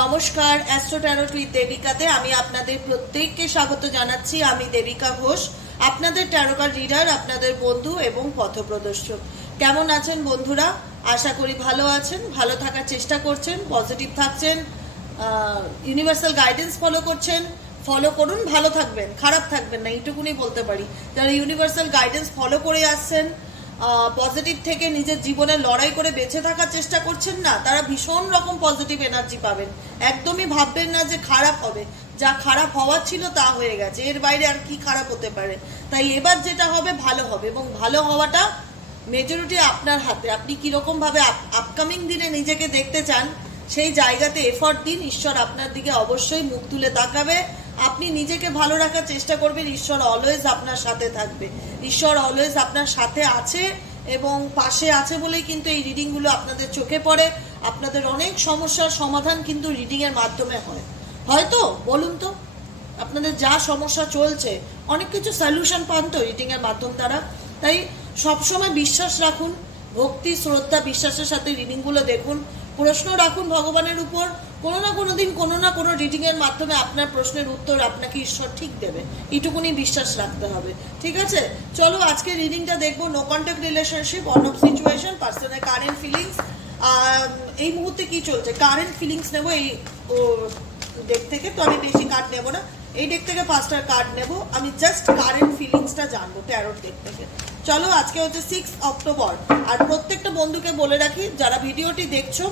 নমস্কার, astro tarot with দেবিকাতে আমি আপনাদের প্রত্যেককে স্বাগত জানাচ্ছি। আমি দেবিকা ঘোষ, আপনাদের ট্যারো কার্ড রিডার, আপনাদের বন্ধু এবং পথপ্রদর্শক। কেমন আছেন বন্ধুরা? আশা করি ভালো আছেন, ভালো থাকার চেষ্টা করছেন, পজিটিভ থাকছেন, ইউনিভার্সাল গাইডেন্স ফলো করছেন। ফলো করুন, ভালো থাকবেন, খারাপ থাকবেন না, এইটুকুনি বলতে পারি। যারা ইউনিভার্সাল গাইডেন্স ফলো করে আসছেন, পজিটিভ থেকে নিজের জীবনে লড়াই করে বেঁচে থাকার চেষ্টা করছেন না, তারা ভীষণ রকম পজিটিভ এনার্জি পাবেন। একদমই ভাববেন না যে খারাপ হবে। যা খারাপ হওয়ার ছিল তা হয়ে গেছে, এর বাইরে আর কি খারাপ হতে পারে। তাই এবার যেটা হবে ভালো হবে, এবং ভালো হওয়াটা মেজরিটি আপনার হাতে। আপনি কিরকম ভাবে আপকামিং দিনে নিজেকে দেখতে চান সেই জায়গাতে এফর্ট দিন। ঈশ্বর আপনার দিকে অবশ্যই মুখ তুলে তাকাবে। আপনি নিজেকে ভালো রাখার চেষ্টা করবেন, ঈশ্বর অলওয়েজ আপনার সাথে থাকবে। ঈশ্বর অলওয়েজ আপনার সাথে আছে এবং পাশে আছে বলেই কিন্তু এই রিডিংগুলো আপনাদের চোখে পড়ে। আপনাদের অনেক সমস্যার সমাধান কিন্তু রিডিং এর মাধ্যমে হয়। হয়তো বলুন তো, আপনাদের যা সমস্যা চলছে অনেক কিছু সলিউশন পান তো রিডিং এর মাধ্যম দ্বারা। তাই সবসময় বিশ্বাস রাখুন, ভক্তি, শ্রদ্ধা, বিশ্বাসের সাথে রিডিংগুলো দেখুন। প্রশ্ন রাখুন ভগবানের উপর। কোনো না কোনো দিন কোনো না কোনো রিডিং এর মাধ্যমে আপনার প্রশ্নের উত্তর আপনাকে ঈশ্বর ঠিক দেবে, এইটুকুনি বিশ্বাস রাখতে হবে। ঠিক আছে, চলো আজকে রিডিংটা দেখবো। No contact relationship, on off situation, পার্সনের কারেন্ট ফিলিংস। এই মুহূর্তে কি চলছে, কারেন্ট ফিলিংস নেবো এই ডেক থেকে। তো আমি বেশি কার্ড নেবো না, এই ডেক থেকে 5টা কার্ড নেবো। আমি জাস্ট কারেন্ট ফিলিংসটা জানবো ট্যারোট ডেক থেকে। চলো, আজকে হচ্ছে 6 অক্টোবর। আর প্রত্যেকটা বন্ধুকে বলে রাখি, যারা ভিডিওটি দেখছো,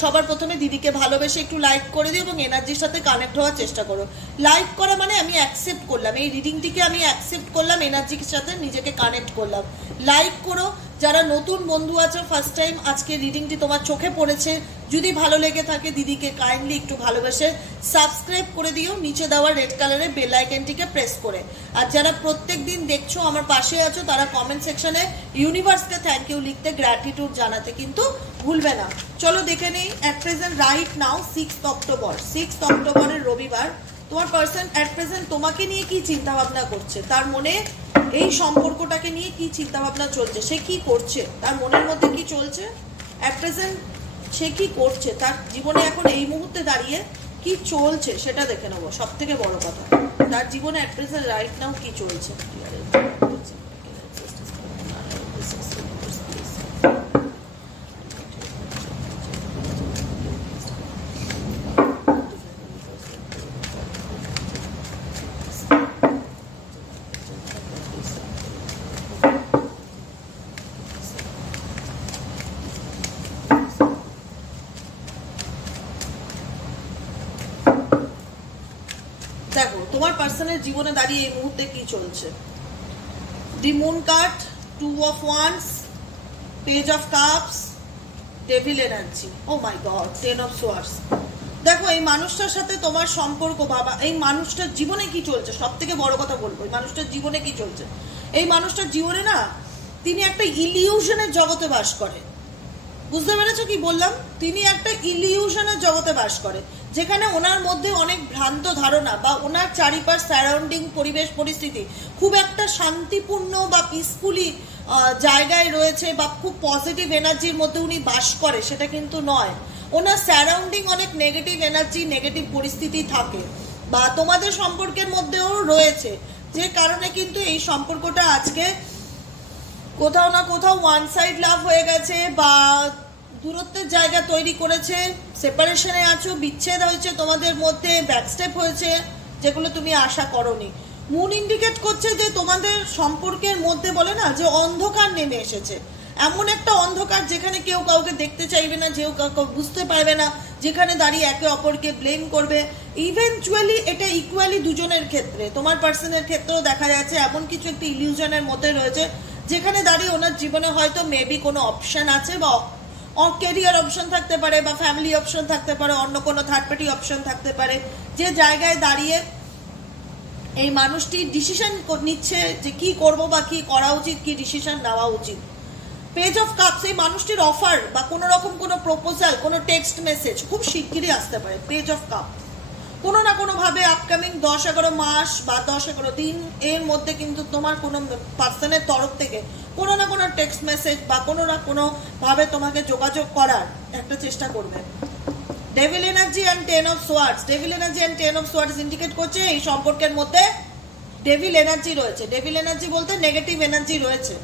সবার প্রথমে দিদিকে ভালোবেসে একটু লাইক করে দিও এবং এনার্জির সাথে কানেক্ট হওয়ার চেষ্টা করো। লাইক করা মানে আমি অ্যাকসেপ্ট করলাম, এই রিডিংটিকে আমি অ্যাকসেপ্ট করলাম, এনার্জির সাথে নিজেকে কানেক্ট করলাম। লাইক করো। যারা নতুন বন্ধু আছে, ফার্স্ট টাইম আজকে রিডিংটি তোমার চোখে পড়েছে, যদি ভালো লেগে থাকে দিদিকে কাইন্ডলি একটু ভালোবেসে সাবস্ক্রাইব করে দিও, নিচে দেওয়া রেড কালারের বেল আইকনটিকে প্রেস করে। আর যারা প্রত্যেক দিন দেখছো, আমার পাশে আছো, তারা কমেন্ট সেকশনে ইউনিভার্সকে থ্যাংক ইউ লিখতে, গ্র্যাটিটিউড জানাতে কিন্তু ভুলবে না। চলো দেখে নেই at present right now 6 October. 6 অক্টোবরের রবিবার তোমার পার্সন অ্যাট প্রেজেন্ট তোমাকে নিয়ে কি চিন্তা ভাবনা করছে, তার মনে এই সম্পর্কটাকে নিয়ে কি চিন্তা ভাবনা চলছে, সে কি করছে, তার মনের মধ্যে কি চলছে অ্যাট প্রেজেন্ট, সে কি করছে, তার জীবনে এখন এই মুহূর্তে দাঁড়িয়ে কি চলছে সেটা দেখে নেবো। সব থেকে বড় কথা, তার জীবনে অ্যাট প্রেজেন্ট রাইট নাও কি চলছে। দেখো তোমার পার্সনের জীবনে দাঁড়িয়ে এই মুহূর্তে কি চলছে। The moon card, 2 of wands, page of cups, devil energy, oh my god, 10 of swords. দেখো এই মানুষটার সাথে তোমার সম্পর্ক, বাবা, এই মানুষটার জীবনে কি চলছে, সব থেকে বড় কথা বলবো, এই মানুষটার জীবনে কি চলছে। এই মানুষটার জীবনে না, তিনি একটা ইলিউশনের জগতে বাস করে। বুঝতে পেরেছো কি বললাম? তিনি একটা ইলিউশনের জগতে বাস করে, যেখানে ওনার মধ্যে অনেক ভ্রান্ত ধারণা বা ওনার চারিপাশ সারাউন্ডিং পরিবেশ পরিস্থিতি খুব একটা শান্তিপূর্ণ বা পিসফুলি জায়গায় রয়েছে বা খুব পজিটিভ এনার্জির মধ্যে উনি বাস করে, সেটা কিন্তু নয়। ওনার সারাউন্ডিং অনেক নেগেটিভ এনার্জি, নেগেটিভ পরিস্থিতি থাকে, বা তোমাদের সম্পর্কের মধ্যেও রয়েছে, যে কারণে কিন্তু এই সম্পর্কটা আজকে কোথাও না কোথাও ওয়ান সাইড লাভ হয়ে গেছে বা দূরত্বের জায়গা তৈরি করেছে। সেপারেশনে আছো, বিচ্ছেদ হয়েছে তোমাদের মধ্যে, ব্যাকস্টেপ হয়েছে, যেগুলো তুমি আশা করোনি। মুন ইন্ডিকেট করছে যে তোমাদের সম্পর্কের মধ্যে বলে না যে অন্ধকার নেমে এসেছে, এমন একটা অন্ধকার যেখানে কেউ কাউকে দেখতে চাইবে না, কেউ কাউকে বুঝতে পারবে না, যেখানে দাঁড়িয়ে একে অপরকে ব্লেম করবে। ইভেনচুয়ালি এটা ইকুয়ালি দুজনের ক্ষেত্রে, তোমার পার্সনের ক্ষেত্রেও দেখা যাচ্ছে এমন কিছু একটা ইলিউশনের মধ্যে রয়েছে, যেখানে দাঁড়িয়ে ওনার জীবনে হয়তো মেবি কোনো অপশন আছে, বা ক্যারিয়ার অপশন থাকতে পারে, বা ফ্যামিলি অপশন থাকতে পারে, অন্য কোনো থার্ড পার্টি অপশন থাকতে পারে, যে জায়গায় দাঁড়িয়ে এই মানুষটি ডিসিশন নিচ্ছে যে কি করব বা কি করা উচিত, কি ডিসিশন নেওয়া উচিত। পেজ অফ কাপস, এই মানুষটির অফার বা কোনো রকম কোনো প্রপোজাল, কোনো টেক্সট মেসেজ খুব শিগগিরই আসতে পারে। পেজ অফ কাপ কোনো না কোনোভাবে আপকামিং 10-11 মাস বা 10-11 দিন এর মধ্যে কিন্তু তোমার কোনো পার্সনের তরফ থেকে কোনো না কোনো টেক্সট মেসেজ বা কোনো না কোনো ভাবে তোমাকে যোগাযোগ করার একটা চেষ্টা করবে। Devil energy and 10 of swords, devil energy and 10 of swords indicate করছে এই সম্পর্কের মধ্যে ডেভিল এনার্জি রয়েছে। ডেভিল এনার্জি বলতে নেগেটিভ এনার্জি রয়েছে,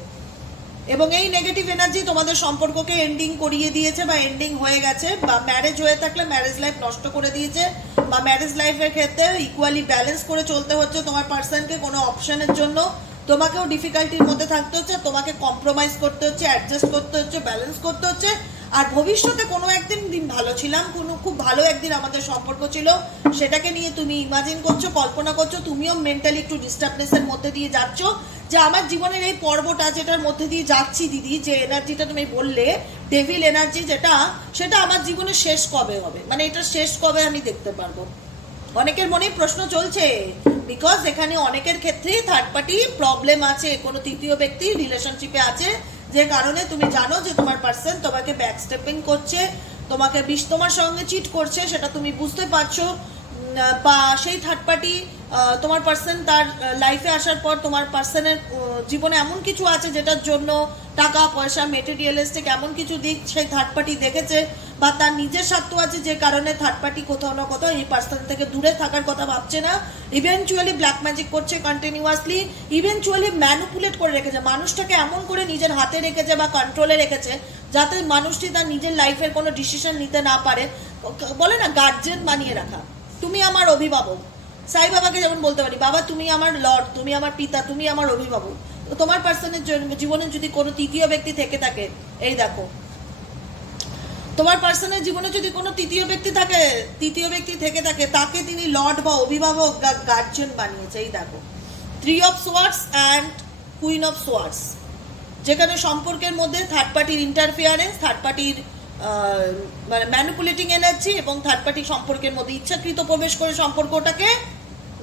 এবং এই নেগেটিভ এনার্জি তোমাদের সম্পর্ককে এন্ডিং করিয়ে দিয়েছে বা এন্ডিং হয়ে গেছে, বা ম্যারেজ হয়ে থাকলে ম্যারেজ লাইফ নষ্ট করে দিয়েছে, বা ম্যারেজ লাইফের ক্ষেত্রে ইকুয়ালি ব্যালেন্স করে চলতে হচ্ছে তোমার পার্সনকে। কোনো অপশনের জন্য তোমাকেও ডিফিকাল্টির মধ্যে থাকতে হচ্ছে, তোমাকে কম্প্রোমাইজ করতে হচ্ছে, অ্যাডজাস্ট করতে হচ্ছে, ব্যালেন্স করতে হচ্ছে। আর ভবিষ্যতে কোনো একদিন দিন ভালো ছিলাম, কোনো খুব ভালো একদিন আমাদের সম্পর্ক ছিল, সেটাকে নিয়ে তুমি ইমাজিন করছো, কল্পনা করছো, তুমিও মেন্টালি একটু ডিস্টার্বনেসের মধ্যে দিয়ে যাচ্ছ যে আমার জীবনের এই পর্বটা যেটার মধ্যে দিয়ে যাচ্ছি দিদি, যে এনার্জিটা তুমি বললে ডেভিল এনার্জি যেটা, সেটা আমার জীবনে শেষ কবে হবে, মানে এটা শেষ কবে আমি দেখতে পারবো। অনেকের মনে প্রশ্ন চলছে, বিকজ এখানে অনেকের ক্ষেত্রে থার্ড পার্টি প্রবলেম আছে, কোনো তৃতীয় ব্যক্তি রিলেশনশিপে আছে, যে কারণে তুমি জানো যে তোমার পার্সন তোমাকে ব্যাকস্টেপিং করছে, তোমাকে তোমার সঙ্গে চিট করছে, সেটা তুমি বুঝতে পারছো, বা সেই থার্ড পার্টি তোমার পার্সন তার লাইফে আসার পর তোমার পার্সনের জীবনে এমন কিছু আছে যেটার জন্য টাকা পয়সা মেটেরিয়ালিস্টিক এমন কিছু দিক সেই থার্ড পার্টি দেখেছে, বা তার নিজের স্বার্থ আছে, যে কারণে থার্ড পার্টি কোথাও না কোথাও এই পার্সন থেকে দূরে থাকার কথা ভাবছে না, ইভেনচুয়ালি ব্ল্যাক ম্যাজিক করছে কন্টিনিউয়াসলি, ইভেনচুয়ালি ম্যানিপুলেট করে রেখেছে মানুষটাকে, এমন করে নিজের হাতে রেখেছে বা কন্ট্রোলে রেখেছে যাতে মানুষটি তার নিজের লাইফের কোনো ডিসিশন নিতে না পারে। বলে না গার্জেন বানিয়ে রাখা, তুমি আমার অভিভাবক, সাই বাবাকে যেমন বলতে পারি বাবা তুমি আমার লর্ড, তুমি আমার পিতা, তুমি আমার অভিভাবক। তো তোমার পার্সনের জীবনে যদি কোনো তৃতীয় ব্যক্তি থেকে থাকে, এই দেখো তোমার পার্সনের জীবনে যদি কোনো তৃতীয় ব্যক্তি থেকে থাকে, তাকে তিনি লর্ড বা অভিভাবক গার্জিয়ান বানিয়েছে। এই দেখো 3 of swords and queen of swords, যেখানে সম্পর্কের মধ্যে থার্ড পার্টির ইন্টারফিয়ারেন্স, থার্ড পার্টির মানে ম্যানিপুলেটিং এনার্জি, এবং থার্ড পার্টি সম্পর্কের মধ্যে ইচ্ছাকৃত প্রবেশ করে সম্পর্কটাকে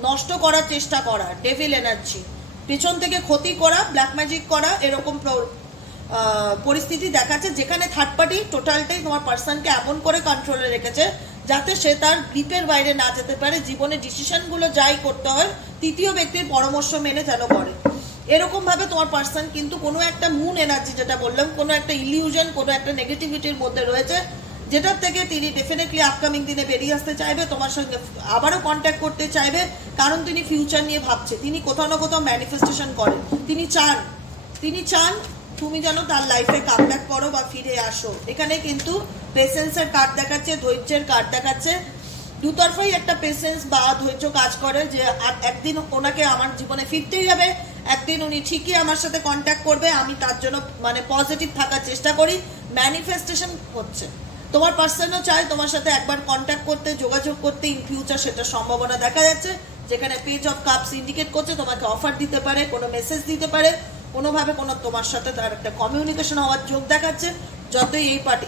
নষ্ট করার চেষ্টা করা, ডেভিল এনার্জি, পেছন থেকে ক্ষতি করা, ব্ল্যাক ম্যাজিক করা, এরকম পরিস্থিতি দেখাচ্ছে, যেখানে থার্ড পার্টি টোটালটাই তোমার পার্সনকে এমন করে কন্ট্রোলে রেখেছে যাতে সে তার গ্রিপের বাইরে না যেতে পারে, জীবনে ডিসিশনগুলো যাই করতে হয় তৃতীয় ব্যক্তির পরামর্শ মেনে যেন করে। এরকম ভাবে তোমার পার্সন কিন্তু কোনো একটা মুন এনার্জি, যেটা বললাম, কোনো একটা ইলিউশন, কোনো একটা নেগেটিভিটির মধ্যে রয়েছে, যেটার থেকে তিনি ডেফিনেটলি আপকামিং দিনে বেরিয়ে আসতে চাইবে, তোমার সঙ্গে আবারও কন্ট্যাক্ট করতে চাইবে, কারণ তিনি ফিউচার নিয়ে ভাবছে, তিনি কোথাও না কোথাও ম্যানিফেস্টেশন করেন, তিনি চান তুমি যেন তার লাইফে কামব্যাক করো বা ফিরে আসো। এখানে কিন্তু পেশেন্সের কার্ড দেখাচ্ছে, ধৈর্যের কার্ড দেখাচ্ছে, দুতরফাই একটা পেশেন্স বা ধৈর্য কাজ করে, যে একদিন ওনাকে আমার জীবনে ফিরতেই হবে, একদিন উনি ঠিকই আমার সাথে কন্ট্যাক্ট করবে, আমি তার জন্য মানে পজিটিভ থাকার চেষ্টা করি, ম্যানিফেস্টেশন হচ্ছে। তোমার পার্সনও চায় তোমার সাথে একবার কন্ট্যাক্ট করতে, যোগাযোগ করতে, ইন ফিউচার সেটার সম্ভাবনা দেখা যাচ্ছে, যেখানে পেজ অফ কাপস ইন্ডিকেট করছে তোমাকে অফার দিতে পারে, কোনো মেসেজ দিতে পারে, কোনোভাবে কোনো তোমার সাথে তার একটা কমিউনিকেশন হওয়ার যোগ দেখাচ্ছে। যতই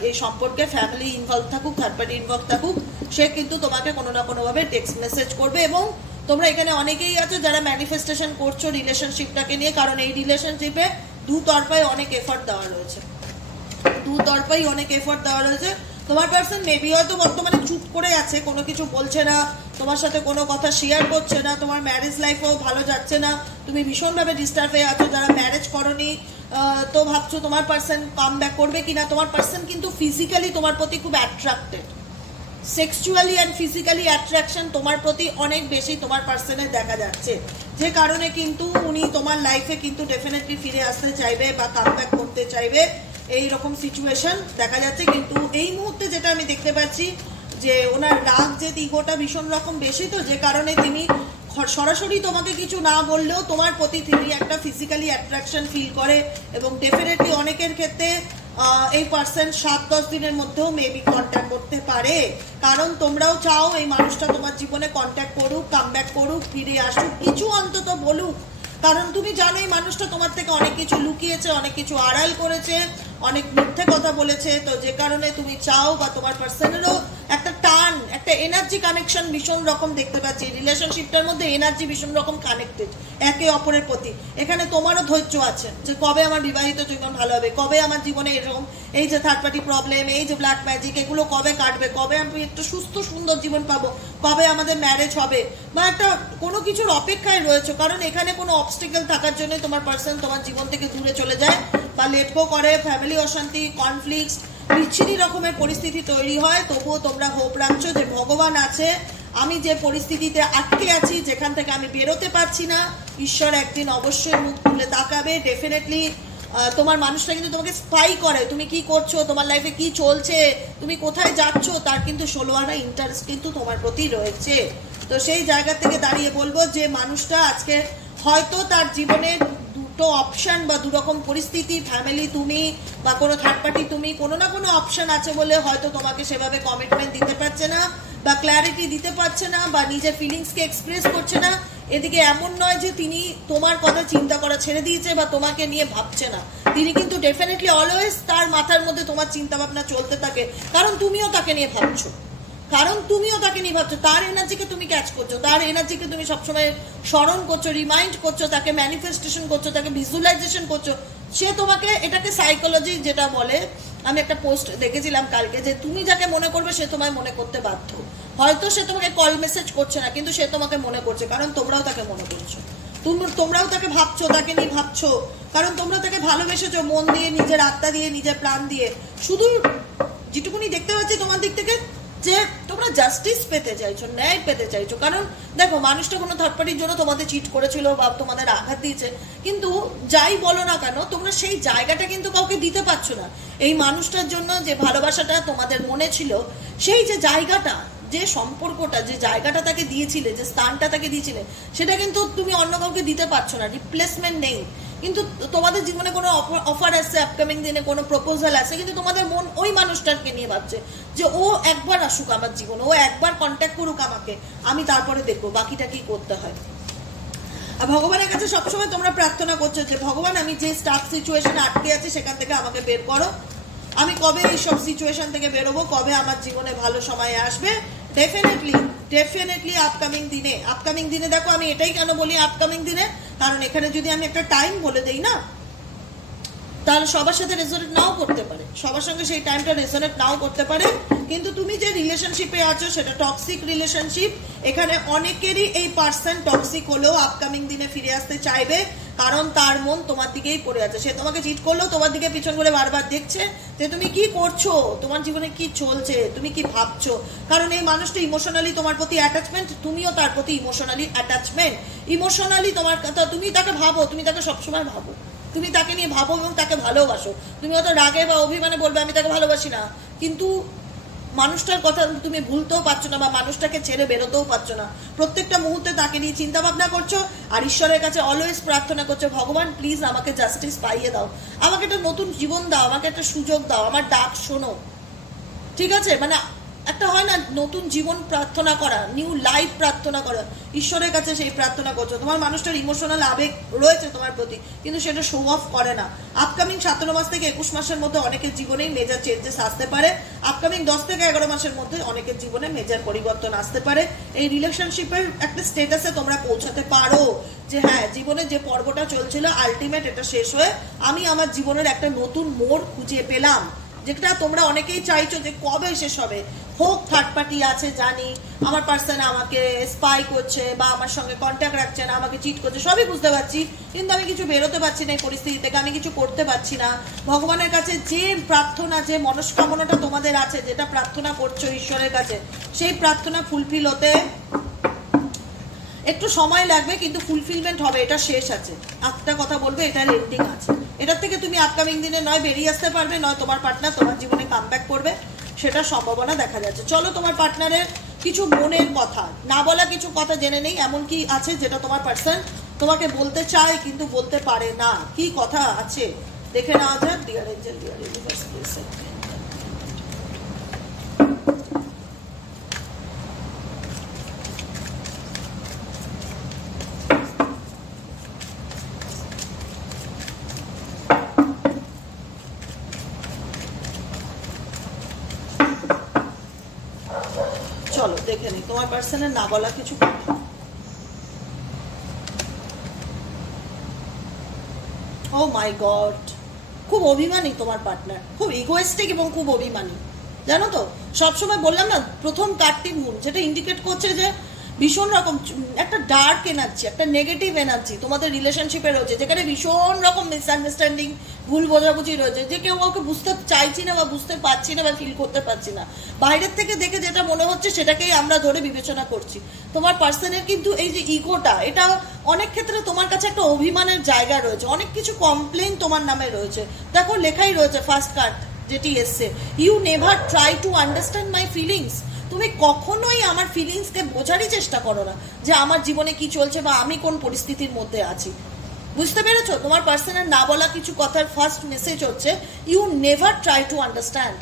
এই সম্পর্কে ফ্যামিলি ইনভলভ থাকুক, থার্ড পার্টি ইনভলভ থাকুক, সে কিন্তু তোমাকে কোনো না কোনোভাবে টেক্সট মেসেজ করবে। এবং তোমরা এখানে অনেকেই আছো যারা ম্যানিফেস্টেশন করছো রিলেশনশিপটাকে নিয়ে, কারণ এই রিলেশনশিপে দুতরফায় অনেক এফর্ট দেওয়া রয়েছে, তোমার পার্সন মেবি হয়তো বর্তমানে চুপ করে আছে, কোনো কিছু বলছে না, তোমার সাথে কোনো কথা শেয়ার করছে না, তোমার ম্যারেজ লাইফও ভালো যাচ্ছে না, তুমি ভীষণভাবে ডিস্টার্ব হয়ে আছো। যারা ম্যারেজ করনি তো ভাবছো তোমার পার্সন কাম ব্যাক করবে কিনা। তোমার পার্সন কিন্তু ফিজিক্যালি তোমার প্রতি খুব attracted, sexually and physically attraction তোমার প্রতি অনেক বেশি তোমার পার্সনের দেখা যাচ্ছে, যে কারণে কিন্তু উনি তোমার লাইফে কিন্তু ডেফিনেটলি ফিরে আসতে চাইবে বা কাম ব্যাক করতে চাইবে, এইরকম সিচুয়েশন দেখা যাচ্ছে। কিন্তু এই মুহূর্তে যেটা আমি দেখতে পাচ্ছি যে ওনার রাগ যে ইগোটা ভীষণ রকম বেশি, তো যে কারণে তিনি সরাসরি তোমাকে কিছু না বললেও তোমার প্রতি তিনি একটা ফিজিক্যালি অ্যাট্রাকশন ফিল করে, এবং ডেফিনেটলি অনেকের ক্ষেত্রে এই পার্সন 7-10 দিনের মধ্যেও মেবি কন্ট্যাক্ট করতে পারে, কারণ তোমরাও চাও এই মানুষটা তোমার জীবনে কন্ট্যাক্ট করুক, কামব্যাক করুক, ফিরে আসুক, কিছু অন্তত বলুক, কারণ তুমি জানো এই মানুষটা তোমার থেকে অনেক কিছু লুকিয়েছে, অনেক কিছু আড়াল করেছে, অনেক মিথ্যে কথা বলেছে। তো যে কারণে তুমি চাও বা তোমার পার্সনেরও একটা টান, একটা এনার্জি কানেকশন ভীষণ রকম দেখতে পাচ্ছি, রিলেশনশিপটার মধ্যে এনার্জি ভীষণ রকম কানেক্টেড একে অপরের প্রতি। এখানে তোমারও ধৈর্য আছে যে কবে আমার বিবাহিত জীবন ভালো হবে, কবে আমার জীবনে এরকম এই যে থার্ড পার্টি প্রবলেম, এই যে ব্ল্যাক ম্যাজিক, এগুলো কবে কাটবে, কবে আমি একটা সুস্থ সুন্দর জীবন পাবো, কবে আমাদের ম্যারেজ হবে, বা একটা কোনো কিছুর অপেক্ষায় রয়েছে। কারণ এখানে কোনো অবস্টিকেল থাকার জন্য তোমার পার্সন তোমার জীবন থেকে দূরে চলে যায় বা লেট গো করে, ফ্যামিলি অশান্তি, কনফ্লিক্টস, বিচ্ছিরি রকমের পরিস্থিতি তৈরি হয়, তবুও তোমরা হোপ রাখছো যে ভগবান আছে, আমি যে পরিস্থিতিতে আটকে আছি, যেখান থেকে আমি বেরোতে পারছি না, ঈশ্বর একদিন অবশ্যই মুখ তুলে তাকাবে। ডেফিনেটলি তোমার মানুষটা কিন্তু তোমাকে স্পাই করে, তুমি কি করছো, তোমার লাইফে কি চলছে, তুমি কোথায় যাচ্ছ, তার কিন্তু 16 আনা ইন্টারেস্ট কিন্তু তোমার প্রতি রয়েছে। তো সেই জায়গা থেকে দাঁড়িয়ে বলবো যে মানুষটা আজকে হয়তো তার জীবনে দুটো অপশন বা দুরকম পরিস্থিতি, ফ্যামিলি তুমি বা কোনো থার্ড পার্টি তুমি, কোনো না কোনো অপশন আছে বলে হয়তো তোমাকে সেভাবে কমিটমেন্ট দিতে পারছে না বা ক্ল্যারিটি দিতে পারছে না বা নিজের ফিলিংসকে এক্সপ্রেস করছে না। এদিকে এমন নয় যে তিনি তোমার কথা চিন্তা করা ছেড়ে দিয়েছে বা তোমাকে নিয়ে ভাবছে না, তিনি কিন্তু ডেফিনেটলি অলওয়েজ তার মাথার মধ্যে তোমার চিন্তা ভাবনা চলতে থাকে, কারণ তুমিও তাকে নিয়ে ভাবছো, তার এনার্জিকে তুমি ক্যাচ করছো, তার এনার্জিকে তুমি সবসময় স্মরণ করছো, রিমাইন্ড করছো, তাকে ম্যানিফেস্টেশন করছো, তাকে ভিজুয়ালাইজেশন করছো। সে তোমাকে, এটাকে সাইকোলজি যেটা বলে, আমি একটা পোস্ট দেখেছিলাম কালকে, যে তুমি যাকে মনে করবে সে তোমায় মনে করতে বাধ্য। হয়তো সে তোমাকে কল মেসেজ করছে না, কিন্তু সে তোমাকে মনে করছে, কারণ তোমরাও তাকে মনে করছো, তোমরাও তাকে ভাবছো, তাকে নিয়ে ভাবছো, কারণ তোমরা তাকে ভালোবেসেছো মন দিয়ে, নিজের আত্মা দিয়ে, নিজের প্রাণ দিয়ে। শুধু যেটুকুনি দেখতে পাচ্ছি তোমার দিক থেকে যে তোমরা জাস্টিস পেতে চাইছো, ন্যায় পেতে চাইছো। কারণ দেখো, মানুষটা কোনো থার্ড পার্টির জন্য তোমাদের চিট করেছিল বা তোমাদের আঘাত দিয়েছে, কিন্তু যাই বলো না কেন তোমরা সেই জায়গাটা কিন্তু কাউকে দিতে পারছো না। এই মানুষটার জন্য যে ভালোবাসাটা তোমাদের মনে ছিল, সেই যে জায়গাটা, যে সম্পর্কটা, যে জায়গাটা তাকে দিয়েছিলে, যে স্থানটা তাকে দিয়েছিলে, সেটা কিন্তু তুমি অন্য কাউকে দিতে পারছো না, রিপ্লেসমেন্ট নেই। কিন্তু তোমাদের জীবনে কোনো অফার আসছে, আপকামিং দিনে কোনো প্রপোজাল আছে, কিন্তু তোমাদের মন ওই মানুষটাকে নিয়ে ভাবছে যে ও একবার আসুক আমার জীবনে, ও একবার কন্ট্যাক্ট করুক আমাকে, আমি তারপরে দেখবো বাকিটা কি করতে হয়। আর ভগবানের কাছে সবসময় তোমরা প্রার্থনা করছো যে ভগবান, আমি যে স্টাফ সিচুয়েশনে আটকে আছি সেখান থেকে আমাকে বের করো, আমি কবে এইসব সিচুয়েশন থেকে বেরোবো, কবে আমার জীবনে ভালো সময় আসবে। ডেফিনেটলি আপকামিং দিনে দেখো, আমি এটাই কেন বলি আপকামিং দিনে, কারণ এখানে যদি আমি একটা টাইম বলে দেই না, তাহলে সবার সাথে রেজোনেট নাও করতে পারে, সবার সঙ্গে সেই টাইমটা রেজোনেট নাও করতে পারে। কিন্তু তুমি যে রিলেশনশিপে আছো সেটা টক্সিক রিলেশনশিপ, এখানে অনেকেরই এই পার্সন টক্সিক হলেও আপকামিং দিনে ফিরে আসতে চাইবে, কারণ তার মন তোমার দিকেই পড়ে আছে। সে তোমাকে চিট করলেও তোমার দিকে পিছন করে বারবার দেখছে যে তুমি কি করছো, তোমার জীবনে কি চলছে, তুমি কি ভাবছো। কারণ এই মানুষটা ইমোশনালি তোমার প্রতি অ্যাটাচমেন্ট, তুমিও তার প্রতি ইমোশনালি অ্যাটাচমেন্ট। ইমোশনালি তোমার কথা, তুমি তাকে ভাবো, তুমি তাকে সবসময় ভাবো, তুমি তাকে নিয়ে ভাবো এবং তাকে ভালোবাসো। তুমি হয়তো রাগে বা অভিমানে বলবে আমি তাকে ভালোবাসি না, কিন্তু মানুষটার কথা তুমি ভুলতেও পারছো না বা মানুষটাকে ছেড়ে বেরোতেও পারছো না। প্রত্যেকটা মুহূর্তে তাকে নিয়ে চিন্তা ভাবনা করছো আর ঈশ্বরের কাছে অলওয়েজ প্রার্থনা করছো, ভগবান প্লিজ আমাকে জাস্টিস পাইয়ে দাও, আমাকে একটা নতুন জীবন দাও, আমাকে একটা সুযোগ দাও, আমার ডাক শোনো। ঠিক আছে, মানে একটা হয় না নতুন জীবন প্রার্থনা করা, নিউ লাইফ প্রার্থনা করা, ঈশ্বরের কাছে সেই প্রার্থনা করছো। তোমার মানুষটার ইমোশনাল আবেগ রয়েছে তোমার প্রতি, কিন্তু সেটা শো অফ করে না। আপকামিং 17 মাস থেকে 21 মাসের মধ্যে অনেকের জীবনেই মেজর চেঞ্জেস আসতে পারে, আপকামিং 10 থেকে 11 মাসের মধ্যে অনেকের জীবনে মেজর পরিবর্তন আসতে পারে। এই রিলেশনশিপের একটা স্টেটাসে তোমরা পৌঁছাতে পারো যে হ্যাঁ, জীবনে যে পর্বটা চলছিল আলটিমেট এটা শেষ হয়ে আমি আমার জীবনের একটা নতুন মোড় খুঁজে পেলাম, যেটা তোমরা অনেকেই চাইছো যে কবে শেষ হবে। হোক থার্ড পার্টি আছে জানি, আমার পার্সন আমাকে স্পাই করছে বা আমার সঙ্গে কন্ট্যাক্ট রাখছে না, আমাকে চিট করছে, সবই বুঝতে পারছি, কিন্তু আমি কিছু বেরোতে পারছি না এই পরিস্থিতি থেকে, আমি কিছু করতে পারছি না। ভগবানের কাছে যে প্রার্থনা, যে মনস্কামনাটা তোমাদের আছে, যেটা প্রার্থনা করছো ঈশ্বরের কাছে, সেই প্রার্থনা ফুলফিল হতে একটু সময় লাগবে, কিন্তু ফুলফিলমেন্ট হবে, এটা শেষ আছে। একটা কথা বলবে, এটার এন্ডিং আছে। এটার থেকে তুমি আপকামিং দিনে নয় বেরিয়ে আসতে পারবে, নয় তোমার পার্টনার তোমার জীবনে কামব্যাক করবে, সেটা সম্ভাবনা দেখা যাচ্ছে। চলো তোমার পার্টনারের কিছু মনের কথা, না বলা কিছু কথা জেনে নেই। এমন কি আছে যেটা তোমার পার্সন তোমাকে বলতে চায় কিন্তু বলতে পারে না, কি কথা আছে দেখে নেওয়া যাক। Dear angel, deer universe, please চলো দেখে নি তোমার পার্সনের না বলা কিছু কথা। ও মাই গড, খুব অভিমানী তোমার পার্টনার, খুব ইগোয়েস্টিক এবং খুব অভিমানী, জানো তো। সবসময় বললাম না, প্রথম কার্ডটি মুন, যেটা ইন্ডিকেট করছে যে ভীষণ রকম একটা ডার্ক এনার্জি, একটা নেগেটিভ এনার্জি তোমাদের রিলেশনশিপে রয়েছে, যেখানে ভীষণ রকম মিসআন্ডারস্ট্যান্ডিং, ভুল বোঝাবুঝি রয়েছে, যে কেউ কাউকে বুঝতে চাইছি না বা বুঝতে পারছি না বা ফিল করতে পারছি না। বাইরের থেকে দেখে যেটা মনে হচ্ছে সেটাকেই আমরা ধরে বিবেচনা করছি। তোমার পার্সনের কিন্তু এই যে ইগোটা, এটা অনেক ক্ষেত্রে তোমার কাছে একটা অভিমানের জায়গা রয়েছে, অনেক কিছু কমপ্লেন তোমার নামে রয়েছে। দেখো লেখাই রয়েছে ফার্স্ট কার্ড যেটি এসছে, you never try to understand my feelings. তুমি কখনোই আমার ফিলিংসকে বোঝারই চেষ্টা করো না, যে আমার জীবনে কি চলছে বা আমি কোন পরিস্থিতির মধ্যে আছি। বুঝতে পেরেছো? তোমার পার্সনের না বলা কিছু কথার ফার্স্ট মেসেজ হচ্ছে you never try to understand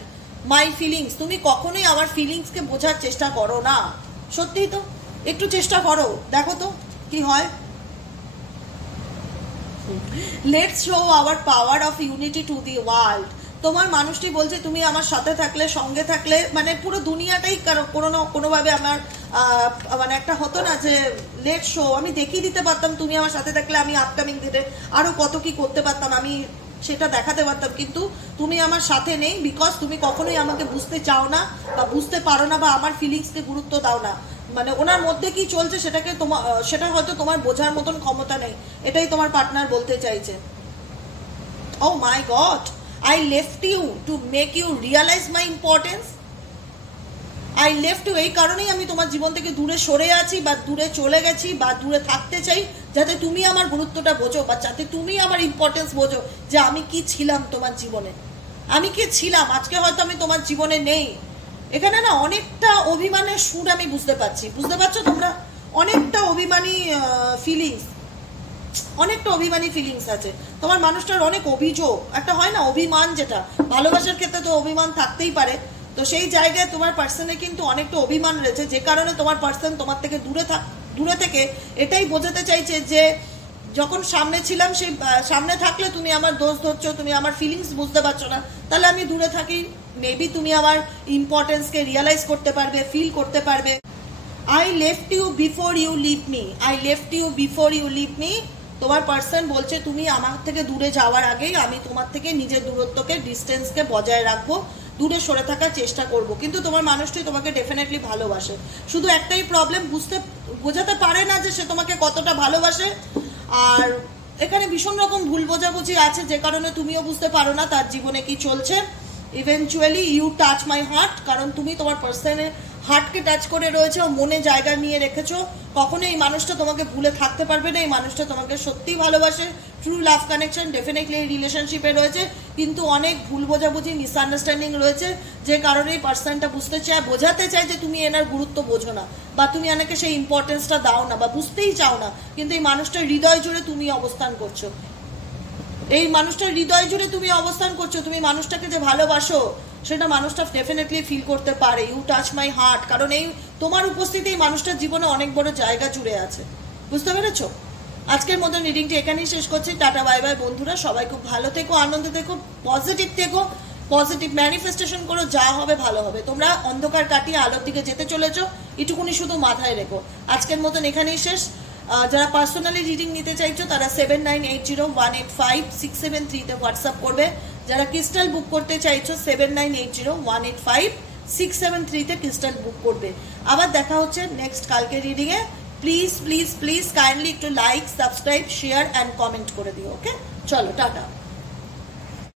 my feelings. তুমি কখনোই আমার ফিলিংসকে বোঝার চেষ্টা করো না। সত্যিই তো, একটু চেষ্টা করো, দেখো তো কি হয়। Let's show our power of unity to the world. তোমার মানুষটি বলছে তুমি আমার সাথে থাকলে, সঙ্গে থাকলে, মানে পুরো দুনিয়াটাই কোনোভাবে আমার মানে একটা হতো না যে লেট শো, আমি দেখিয়ে দিতে পারতাম তুমি আমার সাথে থাকলে আমি আপকামিং দিনে আরো কত কি করতে পারতাম, আমি সেটা দেখাতে পারতাম। কিন্তু তুমি আমার সাথে নেই, বিকজ তুমি কখনোই আমাকে বুঝতে চাও না বা বুঝতে পারো না বা আমার ফিলিংসকে গুরুত্ব দাও না। মানে ওনার মধ্যে কি চলছে সেটাকে সেটা হয়তো তোমার বোঝার মতন ক্ষমতা নেই, এটাই তোমার পার্টনার বলতে চাইছে। ও my god, I left you to make you realize my importance. I left you এই কারণেই আমি তোমার জীবন থেকে দূরে সরে আছি বা দূরে চলে গেছি বা দূরে থাকতে চাই, যাতে তুমি আমার গুরুত্বটা বোঝো বা যাতে তুমি আমার ইম্পর্টেন্স বোঝো, যে আমি কি ছিলাম তোমার জীবনে, আমি কি ছিলাম। আজকে হয়তো আমি তোমার জীবনে নেই। এখানে না অনেকটা অভিমানের সুর আমি বুঝতে পারছি, বুঝতে পারছো তোমরা? অনেকটা অভিমানী ফিলিংস, অনেকটা অভিমানী ফিলিংস আছে তোমার মানুষটার। অনেক অভিযোগ, একটা হয় না অভিমান, যেটা ভালোবাসার ক্ষেত্রে তো অভিমান থাকতেই পারে। তো সেই জায়গায় তোমার পার্সনে কিন্তু অনেকটা অভিমান রয়েছে, যে কারণে তোমার পার্সন তোমার থেকে দূরে থেকে এটাই বোঝাতে চাইছে যে যখন সামনে ছিলাম, সেই সামনে থাকলে তুমি আমার দোষ ধরছো, তুমি আমার ফিলিংস বুঝতে পারছো না, তাহলে আমি দূরে থাকি। মেবি তুমি আমার ইম্পর্টেন্সকে রিয়ালাইজ করতে পারবে, ফিল করতে পারবে। I left you before you leave me. I left you before you leave me. তোমার পার্সন বলছে তুমি আমার থেকে দূরে যাওয়ার আগেই আমি তোমার থেকে নিজের দূরত্বকে, ডিস্টেন্সকে বজায় রাখবো, দূরে সরে থাকার চেষ্টা করব। কিন্তু তোমার মানুষটি তোমাকে ডেফিনেটলি ভালোবাসে, শুধু একটাই প্রবলেম, বোঝাতে পারে না যে সে তোমাকে কতটা ভালোবাসে। আর এখানে ভীষণ রকম ভুল বোঝাবুঝি আছে, যে কারণে তুমিও বুঝতে পারো না তার জীবনে কি চলছে। Eventually you touch my heart, কারণ তুমি তোমার পার্সনের হার্টকে টাচ করে রয়েছে ও মনে জায়গা নিয়ে রেখেছো। কখনো এই মানুষটা তোমাকে ভুলে থাকতে পারবে না, এই মানুষটা তোমাকে সত্যিই ভালোবাসে। ট্রু লাভ কানেকশন ডেফিনেটলি এই রিলেশনশিপে রয়েছে, কিন্তু অনেক ভুল বোঝাবুঝি, মিসআন্ডারস্ট্যান্ডিং রয়েছে, যে কারণে এই পার্সনটা বোঝাতে চায় যে তুমি এনার গুরুত্ব বোঝো না বা তুমি এনাকে সেই ইম্পর্টেন্সটা দাও না বা বুঝতেই চাও না। কিন্তু এই মানুষটার হৃদয় জুড়ে তুমি অবস্থান করছো, এই মানুষটার হৃদয় জুড়ে তুমি অবস্থান করছো। তুমি মানুষটাকে যে ভালোবাসো সেটা মানুষটা ডেফিনেটলি ফিল করতে পারে। ইউ টাচ মাই হার্ট, কারণ এই তোমার উপস্থিতি মানুষটার জীবনে অনেক বড় জায়গা জুড়ে আছে। বুঝতে পেরেছো? আজকের মতন রিডিংটি এখানেই শেষ করছি। টাটা, বাই বাই বন্ধুরা। সবাই খুব ভালো থেকো, আনন্দে থেকো, পজিটিভ থেকো, পজিটিভ ম্যানিফেস্টেশন করো, যা হবে ভালো হবে। তোমরা অন্ধকার কাটিয়ে আলোর দিকে যেতে চলেছো, এটুকুনি শুধু মাথায় রেখো। আজকের মতন এখানেই শেষ। যারা পার্সোনালি রিডিং নিতে চাইছো তারা 7980185673 হোয়াটসঅ্যাপ করবে। যারা ক্রিস্টাল বুক করতে চাইছো 7980185673 ক্রিস্টাল বুক করবে। আবার দেখা হচ্ছে নেক্সট কালকে রিডিং এ। প্লিজ প্লিজ প্লিজ কাইন্ডলি একটু like, subscribe, share and comment করে দিও। ওকে, চলো টাটা।